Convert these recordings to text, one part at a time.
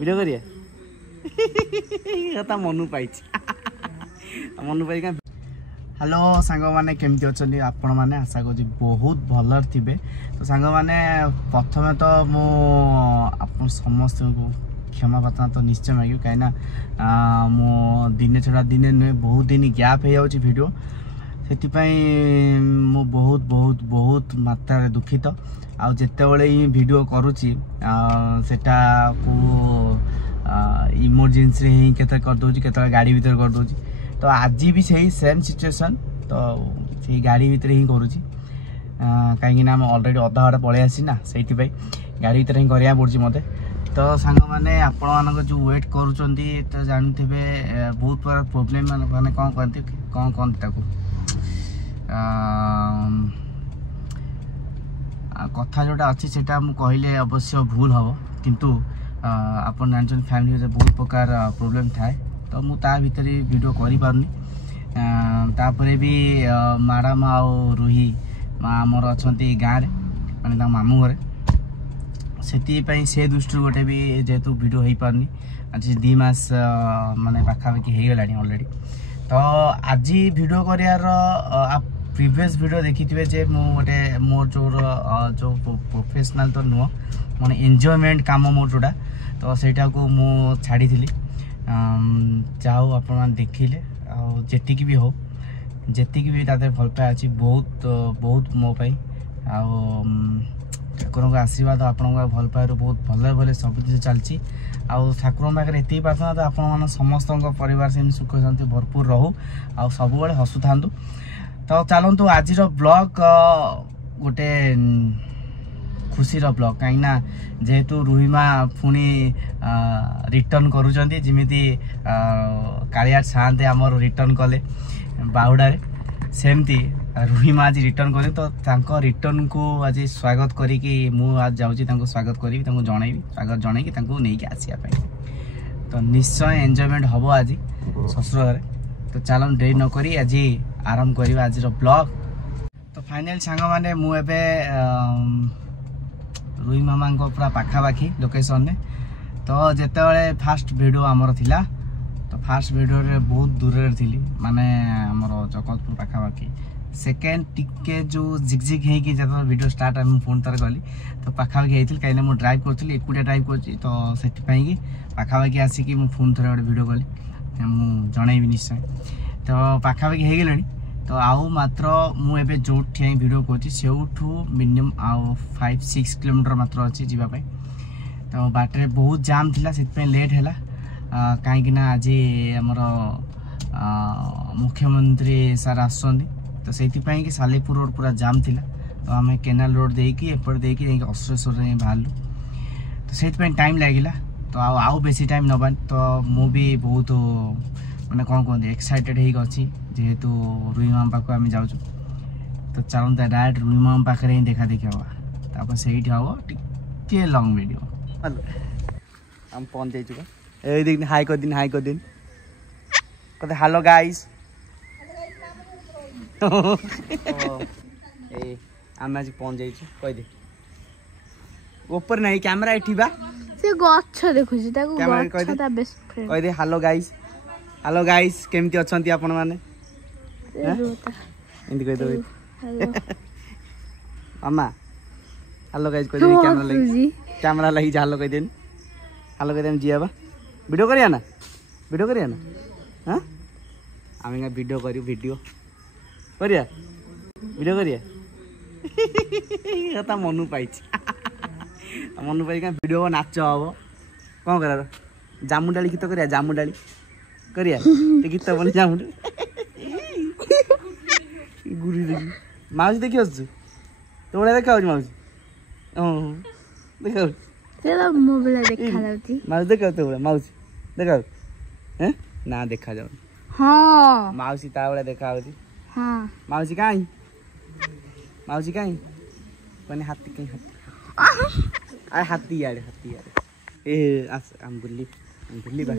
Video करिए कथा मनु पाई मनु पाई hello सांग मैंने केमती अच्छा आपण मैंने आशा करी बहुत भलर थे। तो सांग मैंने प्रथम तो मु समस्त को क्षमा प्रार्थना तो निश्चय मांगे कहीं मो दिने छड़ा दिने नुहे बहुत दिन गैप हो जाऊँगी वीडियो से मु बहुत बहुत बहुत मात्रा दुखित आउ जिते बड़े वीडियो करुच्ची सेटा को इमरजेंसी ही केते कर दोची केते गाड़ी भीतर कर दोची। तो आज भी सही सेम सिचुएशन तो सही गाड़ी भीतर ही करुच्ची कहीं ऑलरेडी अधा आड़े पलि आसी ना से गाड़ी भीतर ही करा पड़ी मत। तो सांग मैंने आपण मान जो वेट करुँच तो जानते बहुत प्रकार प्रोब्लेम मैंने कौन कहते कथा जोटा अच्छी से कहले अवश्य भूल हम किंतु आप जान फैमिली बहुत प्रकार प्रोब्लेम थाए तो मुझे भीतर वीडियो करी पारनी तापरे भी मैडम आउ रूही आमर अच्छा गाँव माने मामू घरे से दृष्टि गोटे भी जेहेतु वीडियो हो पारनी आज 2 मास माने पाखापाखि हो गलानी ऑलरेडी। तो आज वीडियो करार प्रीवियस वीडियो देखी थे जे गोटे मोर जो प्रोफेशनल तो नुह मैंने एंजॉयमेंट काम मोर जोड़ा तो सहीटा को मु छाड़ी चाहू आप देखिले जी भी हो जी भी ताते भल पाए अच्छी बहुत बहुत मो पाई ठाकुर का आशीर्वाद आपण भल पाए बहुत भले भले सब किसी चलती ठाकुर पाखे ये प्रार्थना तो आपण समस्त परिवार से सुख शांति भरपूर रहू आ सब हसु था। तो चलतु आज ब्लॉग गोटे खुशी ब्लॉग कहीं जेहेतु रुहीमा पुणी रिटर्न करुँचमी कालिया छाते आमर रिटर्न कले बाहुडारे सेमती रुहीमा आज रिटर्न कले तो रिटर्न को आज स्वागत करी आज जाऊँगी स्वागत करी जनइबी स्वागत जनई नहीं आसवाई तो निश्चय एंजॉयमेंट हम आज ससुर घरे। तो चलो डेरी नक आज आरंभ करवा आज ब्लॉग। तो फाइनल सांग मैंने मुझे रुही मामा पूरा पाखापाखि लोकेशन ने तो जिते बड़े फास्ट वीडियो आमर थिला तो फास्ट वीडियो रे बहुत दूर थी माने आमर जगतपुर पाखापाखि सेकेंड टिके जो जिगजिग होगी जो वीडियो स्टार्ट आम पुणी थर गली तो पाखापाखि होती कहीं मुझे ड्राइव करी एकुटिया ड्राइव कर तो से पाखापाखि आसिक मुझे पुणी थर गोटे वीडियो कली जनइबी निश्चय। तो पाखापाखि हो गले तो आउ मात्र मुझे जो वीडियो करूँ मिनिमम आउ 5-6 किलोमीटर मात्र अच्छी जीवाई। तो बाटे बहुत जाम थिला से लेट है कहीं आज आमर मुख्यमंत्री सार आसुँच तो से कि सालेपुर रोड पूरा जाम थिला तो आम केनाल रोड देकी एपट देकी अश्वेश्वर बाहर तो से टाइम लगिला। तो आउ बेसी टाइम नबानी तो मु भी बहुत मैंने कौन कहते एक्साइटेड होगी जेहेतु रुही मामा पाक आम जाऊँ तो चलता डायरेक्ट रुही मामा पाखे ही देखा देखी हम से हम टे लंग वीडियो हम पहुँच जाइए देख हाई कर दिन कहते हेलो गाइस आम आज पहुँच जाइए कहीदे ऊपर नहीं कैमरा एठी बा से गच्छ देखुची ताको गच्छ ता बेस्ट फ्रेंड कह दे हेलो गाइस केमती अछंती आपण माने इंदी कह दो अम्मा हेलो गाइस कह दे कैमरा लगी हेलो कह देन हेलो कह देन जिया बा वीडियो करिया ना हां आमे वीडियो करिया कथा मनु पाई वीडियो नाच हम कौन कर जामु डाली गीत करिया गीत बनी जामु गुरी देखी माउसी देखी आसु तो बड़ा देखा माउसी देखा माउसी देखा तो माउसी देखा ना देखा जाऊ माउसी ता बड़ा देखा माउसी कहीं कहीं हाथी कहीं हाथी यार ए आस हम बुल्लीबा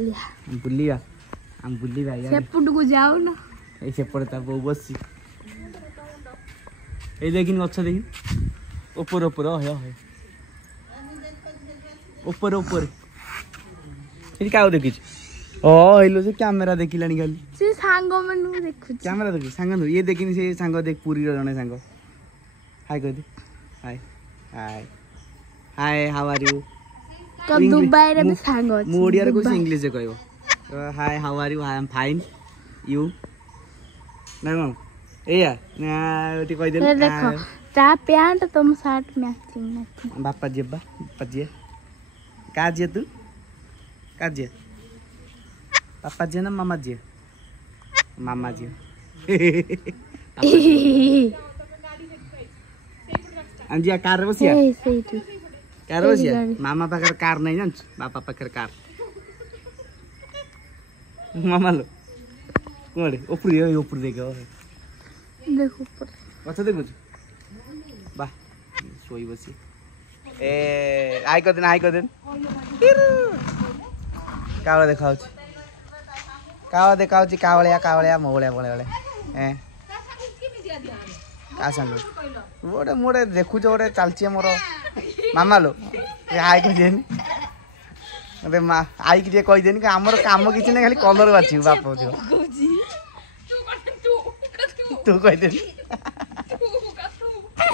सेपट को जाओ ना ए सेपट ता बो बसी ए लेकिन अच्छा देखिन ऊपर ऊपर ऊपर ये क्या देखी ओ हेलो से कैमरा देखिलानी खाली से सांग मनु देखु कैमरा देखि सांग ये देखिनी से सांग देख पूरी रो जने सांग हाय कह दे हाय हाय हाय हाउ आर यू तो दुबई रे भी सांग अछि मु ओडिया रे को इंग्लिश रे कहबो hi how are you I am fine you ना मां एया ना ओटी कह दे देखो ता पैंट तुम शर्ट मैचिंग मैचिंग बापा जी का जे तू का जे पापा जी ना मामा जी अंजिया कार बसिया ए सेठी कार बसिया मामा पाखर कार नहीं जान बापा पाखर कार मामा लो कोड़े ऊपर देखो ऊपर अच्छा देखो बा सोई बसी ए आई कर दिन कावला देखाउची कावलिया मोवलिया बोले ए का संग मोटे मोटे देखु जो ओटे चलची मोर मामा लो ए आई को देनी अबे मा आई के कहि देनी कि हमर काम किछ नै खाली कलर बाची बाप जो तू कहि देनी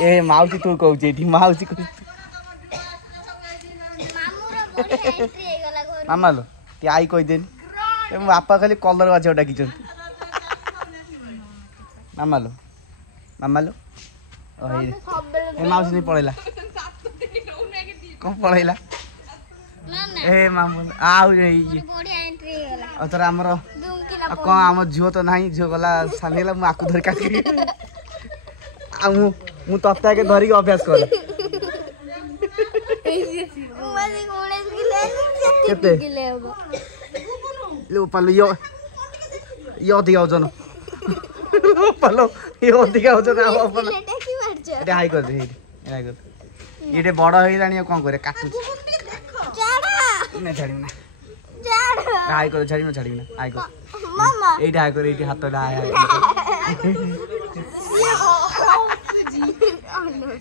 ए माउसी तू कहू जेठी माउसी कहू मामा लो ती आई कहि देनी ए बापा खाली कलर बाची डाकी छन मामा लो ए माउसी नहीं पळैला कौन पळैला ए मामू आउ ये बढ़िया एंट्री होला आ तोरा हमरो कौन हम झियो तो नहीं झियो गला सानेला मु आकु धर काटी आ मु तत्ता के धरी अभ्यास कर केते लो पालो यो दिया ओजन पालो यो दिया ओजन अपन एटा हाई कर दे हाई कर ये बड़ होई रानी कोन करे काटू ना छाड़ी ना हाई कर छाड़ी ना हाई कर मामा एटा हाई कर एटी हाथ हाई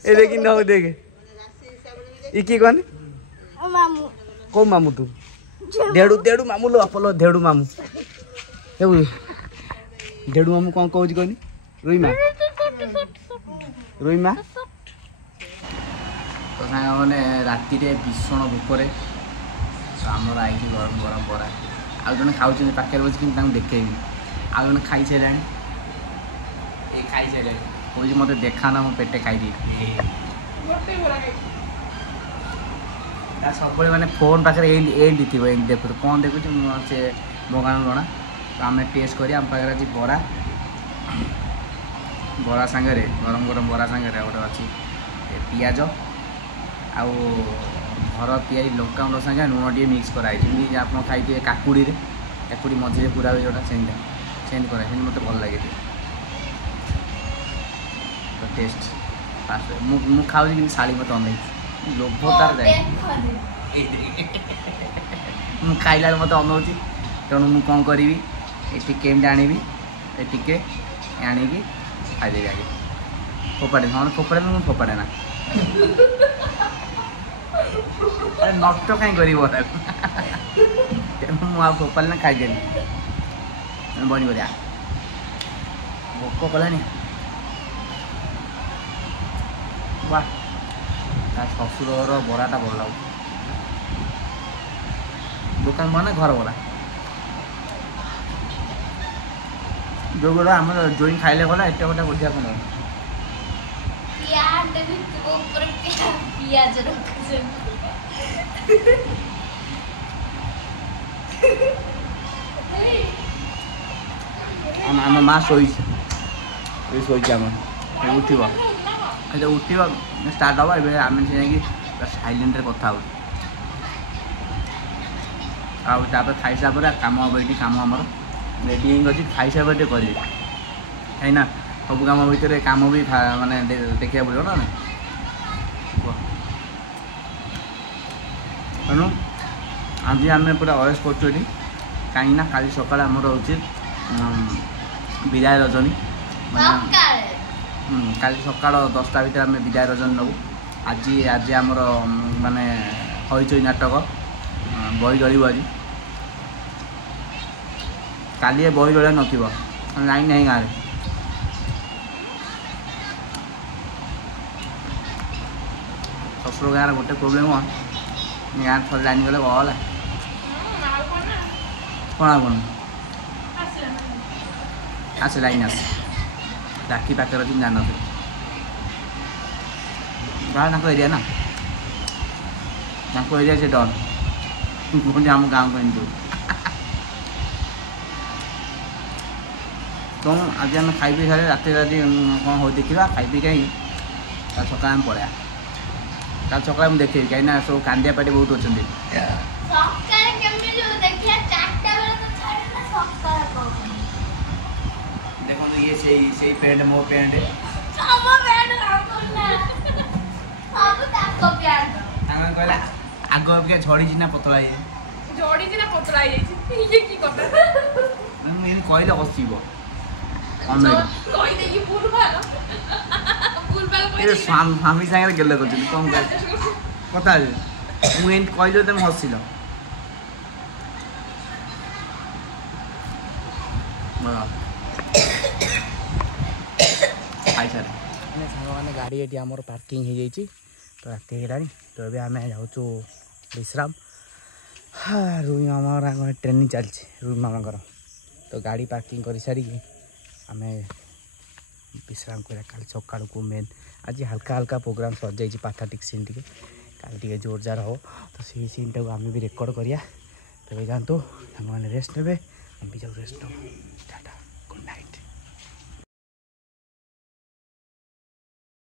ए देखि न देखे ई की कोन मामू को मामू तू डेडू मामू लो अपलो डेडू मामू ए डेडू मामू कोन कहू कोनी रुई मा तो साங்க माने राती रे भीषण भूखरे आमर आई गरम गरम बरा आ जने खाउछन पाखे बस कि तांग देखेबी आ जने खाई छेलानी ए खाई छेलानी कोई मते देखा ना मो पेटे खाई दी गोटे बरा खाई ता सब माने फोन पाखे ए दिथिबो ए देखु कोन देखु से मोगान लोना तो आम टेस्ट करी आम पाखे आज बरा सांगे गरम गरम बरा सांगे गोटे अच्छी पियाज आउ घर तैयारी लंका गुंड सागे लुण टे मिक्स कराई आप खाई काकुड़ी मझे पूरा जोटा सेंड कराई मत भल लगे तो टेस्ट फास्ट मु खाऊँ कि शाड़ी मत अनई लोभ तार जाए मु खाइला मत अनौची तेणु मु कौन करी ये केमती आनी टे आनिकी खाईदेवी आगे फोपाड़े हाँ फोपाड़े मुझे फोपाड़े ना नष्ट कहीं कर फोपाड़ी ना खाईदेनी बनी बढ़िया भोक कलानी वाह शशुर बराटा भल लगे दुकान बना घर बरा जो गुड़ा आम जोई खाइले गला एट गोटे बुझा कौन आम माँ शोई उठब उठब स्टार्ट हम ए आम से साइलेंट कथा आपर खाई सारा कम हम ये कम आम रेडी अच्छी खाई सारा करी कहीं सब कम भितर कम भी माने देखा पड़ो ना तेणु आज आम पूरा अरेस्ट कर कहीं काली सकाल आमर हूँ विदाय रजनी काली सकाल 10टा भितर आम विदाय रजनी नबू आज आमर माने हईचई नाटक बही चलू आज କାଲି ଏ ବହି ଭଳିଆ ନଥିବ ଲାଇନ୍ ନାହିଁ ଗାଁରେ। ଶ୍ୱଶୁର ଗାଁରେ ଗୋଟେ ପ୍ରୋବ୍ଲେମ୍ ଗାଁରେ ଥରେ ଲାଇନ୍ ଗଲେ ଗଲା କ'ଣ ଆଉ କ'ଣ ଆସେ ଲାଇନ୍ ଆସେ ରାକ୍ଷୀ ପାଖରେ ଅଛି ଜାଣିନଥିବ ଗାଁ ତାଙ୍କ ଏରିଆ ନା ତାଙ୍କ ଏରିଆ ସେ ଡର କୁହନ୍ତି ଆମ ଗାଁକୁ ଏମିତି କ'ଣ ଆଜି ଆମେ ଖାଇ ପିଇ ସାରିଲେ ରାତିରେ ଆଜି କ'ଣ ହଉ ଦେଖିବା ଖାଇ ପିଇ କାହିଁକି କାଲି ସକାଳେ ଆମେ ପଳେଇବା କାଲି ସକାଳେ ମୁଁ ଦେଖେଇବି କାହିଁକିନା ସବୁ କାନ୍ଦିଆ ପାଟି ବହୁତ ଅଛନ୍ତି। ଦେଖନ୍ତୁ ଇଏ ସେଇ ପ୍ୟାଣ୍ଟ ମୋ ପ୍ୟାଣ୍ଟ ତାଙ୍କ କହିଲା ଆଗ ଅପେକ୍ଷା ଝଡ଼ିଛି ନା ପତଳା ହେଇଯାଇଛି ମୁଁ ଏମିତି କହିଲେ ହସିବ ସ୍ୱାମୀ ସାଙ୍ଗରେ ଗେଲ କରୁଛନ୍ତି କ'ଣ କଥା ମୁଁ ଏମିତି କହିଲି ତମେ ହସିଲ ଖାଇସାରେ ସାଙ୍ଗମାନେ ଗାଡ଼ି ଏଠି ଆମର ପାର୍କିଂ ହେଇଯାଇଛି ତ ରାତି ହେଇଗଲାଣି ତ ଏବେ ଆମେ ଯାଉଛୁ ବିଶ୍ରାମ ରୁଇ ମାମାଙ୍କର ଟ୍ରେନିଂ ଚାଲିଛି ରୁଇ ମାମାଙ୍କର ତ ଗାଡ଼ି ପାର୍କିଂ କରିସାରିକି ଆମେ ବିଶ୍ରାମ କରିବା କାଲି ସକାଳକୁ ମେନ୍ ଆଜି ହାଲକା ହାଲକା ପ୍ରୋଗ୍ରାମ୍ ସରିଯାଇଛି ପାଥାଟିକ୍ ସିନ୍ ଟିକେ କାଲି ଟିକେ ଜୋରଜାର ହେବ ତ ସେଇ ସିନ୍ଟାକୁ ଆମେ ବି ରେକର୍ଡ଼ କରିବା ତେବେ ଯାଆନ୍ତୁ ସାଙ୍ଗମାନେ ରେଷ୍ଟ ନେବେ ଆମେ ବି ଯାଉ ରେଷ୍ଟ ନେବୁ ଟାଟା।